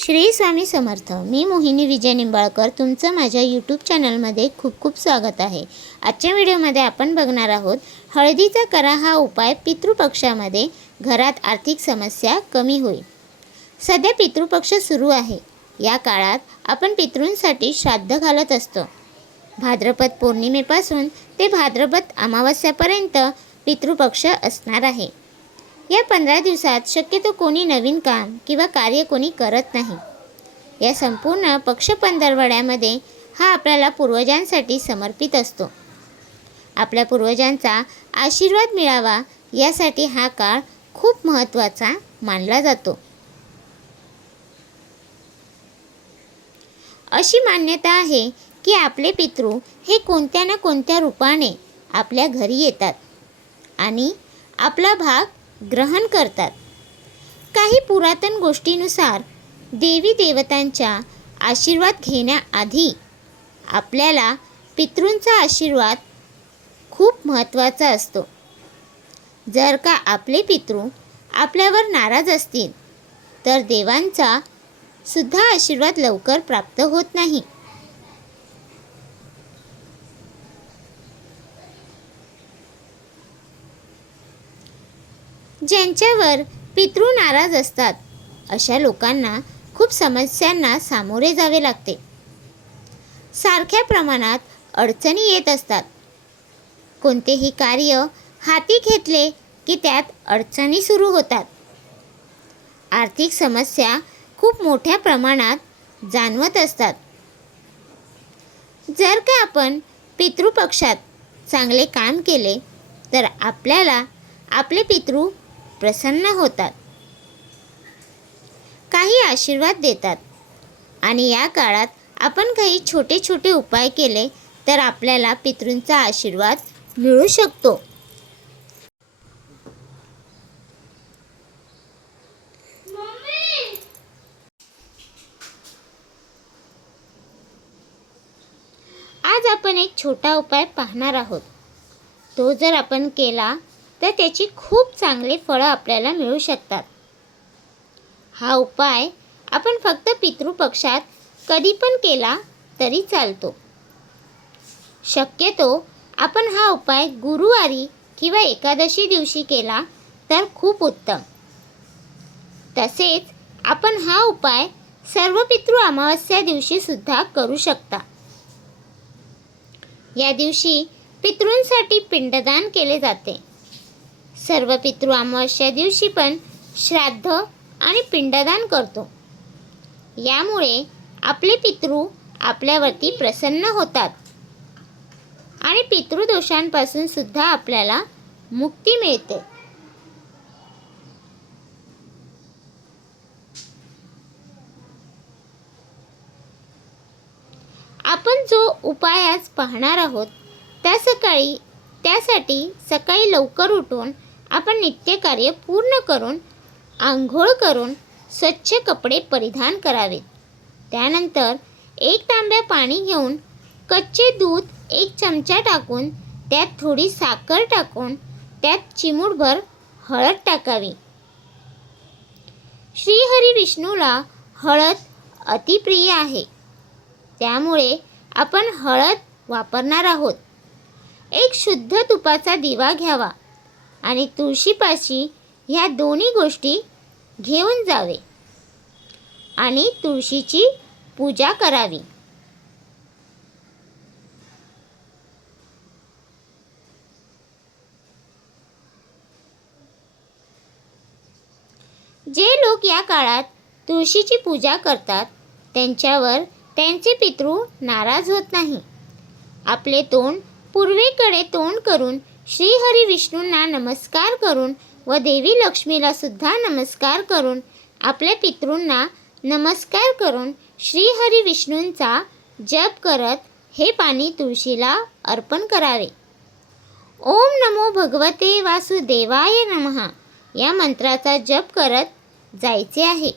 श्री स्वामी समर्थ. मी मोहिनी विजय निंबाळकर तुमचं माझ्या यूट्यूब चॅनलमध्ये खूप खूप स्वागत आहे. आजच्या व्हिडिओमध्ये आपण बघणार आहोत हळदीचा करा हा उपाय पितृपक्षामध्ये घरात आर्थिक समस्या कमी होईल. सध्या पितृपक्ष सुरू आहे. या काळात आपण पितृंसाठी श्राद्ध घालत असतो. भाद्रपद पौर्णिमेपासून ते भाद्रपद अमावस्यापर्यंत पितृपक्ष असणार आहे. या 15 दिवसात शक्यतो कोणी नवीन काम किंवा कार्य कोणी करत नाही. या संपूर्ण पक्ष पंधरवड्यामध्ये हा आपल्याला पूर्वजांसाठी समर्पित असतो. आपल्या पूर्वजांचा आशीर्वाद मिळावा यासाठी हा काळ खूप महत्त्वाचा मानला जातो. अशी मान्यता आहे की आपले पितृ हे कोणत्या ना कोणत्या रूपाने आपल्या घरी येतात आणि आपला भाग ग्रहण करतात. काही पुरातन गोष्टीनुसार देवी देवतांच्या आशीर्वाद घेण्याआधी आपल्याला पितृंचा आशीर्वाद खूप महत्त्वाचा असतो. जर का आपले पितृ आपल्यावर नाराज असतील तर देवांचा सुद्धा आशीर्वाद लवकर प्राप्त होत नाही. ज्यांच्यावर पितृ नाराज असतात अशा लोकांना खूप समस्यांना सामोरे जावे लागते. सारख्या प्रमाणात अडचणी येत असतात. कोणतेही कार्य हाती घेतले की त्यात अडचणी सुरू होतात. आर्थिक समस्या खूप मोठ्या प्रमाणात जाणवत असतात. जर का आपण पितृपक्षात चांगले काम केले तर आपल्याला आपले पितृ प्रसन्न होतात, काही आशीर्वाद देतात आणि या काळात आपण काही छोटे छोटे उपाय केले तर आपल्याला पितृंचा आशीर्वाद मिळू शकतो. आज आपण एक छोटा उपाय पाहणार आहोत. तो जर आपण केला तर त्याची खूप चांगले फळं आपल्याला मिळू शकतात. हा उपाय आपण फक्त पितृपक्षात कधी पण केला तरी चालतो. शक्यतो आपण हा उपाय गुरुवारी किंवा एकादशी दिवशी केला तर खूप उत्तम. तसेच आपण हा उपाय सर्व पितृ अमावस्या दिवशी सुद्धा करू शकता. या दिवशी पितृंसाठी पिंडदान केले जाते. सर्व पितृ अमावस्या दिवशी पण श्राद्ध आणि पिंडदान करतो. यामुळे आपले पितृ आपल्यावरती प्रसन्न होतात आणि पितृदोषांपासून सुद्धा आपल्याला मुक्ती मिळते. आपण जो उपाय आज पाहणार आहोत त्यासाठी सकाळी लवकर उठून आपण नित्यकार्य पूर्ण करून आंघोळ करून स्वच्छ कपडे परिधान करावेत. त्यानंतर 1 तांब्या पाणी घेऊन कच्चे दूध 1 चमचा टाकून त्यात थोडी साखर टाकून त्यात चिमूटभर हळद टाकावी. श्रीहरी विष्णूला हळद अतिप्रिय आहे, त्यामुळे आपण हळद वापरणार आहोत. एक शुद्ध तुपाचा दिवा घ्यावा आणि तुळशीपाशी ह्या दोन्ही गोष्टी घेऊन जावे आणि तुळशीची पूजा करावी. जे लोक या काळात तुळशीची पूजा करतात त्यांच्यावर त्यांचे पितृ नाराज होत नाही. आपले तोंड पूर्वेकडे तोंड करून श्रीहरी विष्णूंना नमस्कार करून व देवी लक्ष्मीला सुद्धा नमस्कार करून आपल्या पितृंना नमस्कार करून श्रीहरी विष्णूंचा जप करत हे पाणी तुळशीला अर्पण करावे. ओम नमो भगवते वासुदेवाय नमः या मंत्राचा जप करत जायचे आहे.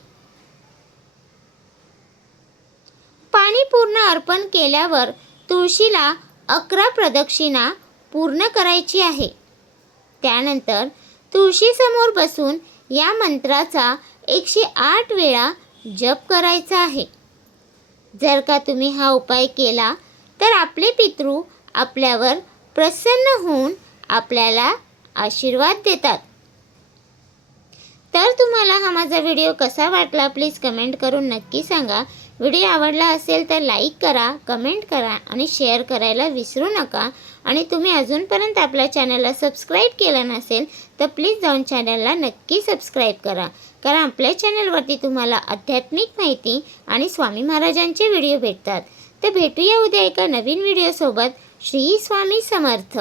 पाणी पूर्ण अर्पण केल्यावर तुळशीला 11 प्रदक्षिणा पूर्ण करायची आहे. त्यानंतर तुळशीसमोर बसून या मंत्राचा 108 वेळा जप करायचा आहे. जर का तुम्ही हा उपाय केला तर आपले पितृ आपल्यावर प्रसन्न होऊन आपल्याला आशीर्वाद देतात. तर तुम्हाला हा माझा व्हिडिओ कसा वाटला प्लीज कमेंट करून नक्की सांगा. व्हिडिओ आवडला असेल तर लाईक करा, कमेंट करा आणि शेअर करायला विसरू नका. आणि तुम्ही अजूनपर्यंत आपल्या चॅनलला सबस्क्राईब केलं नसेल तर प्लीज जाऊन चॅनलला नक्की सबस्क्राईब करा. कारण आपल्या चॅनलवरती तुम्हाला आध्यात्मिक माहिती आणि स्वामी महाराजांचे व्हिडिओ भेटतात. तर भेटूया उद्या एका नवीन व्हिडिओसोबत. श्री स्वामी समर्थ.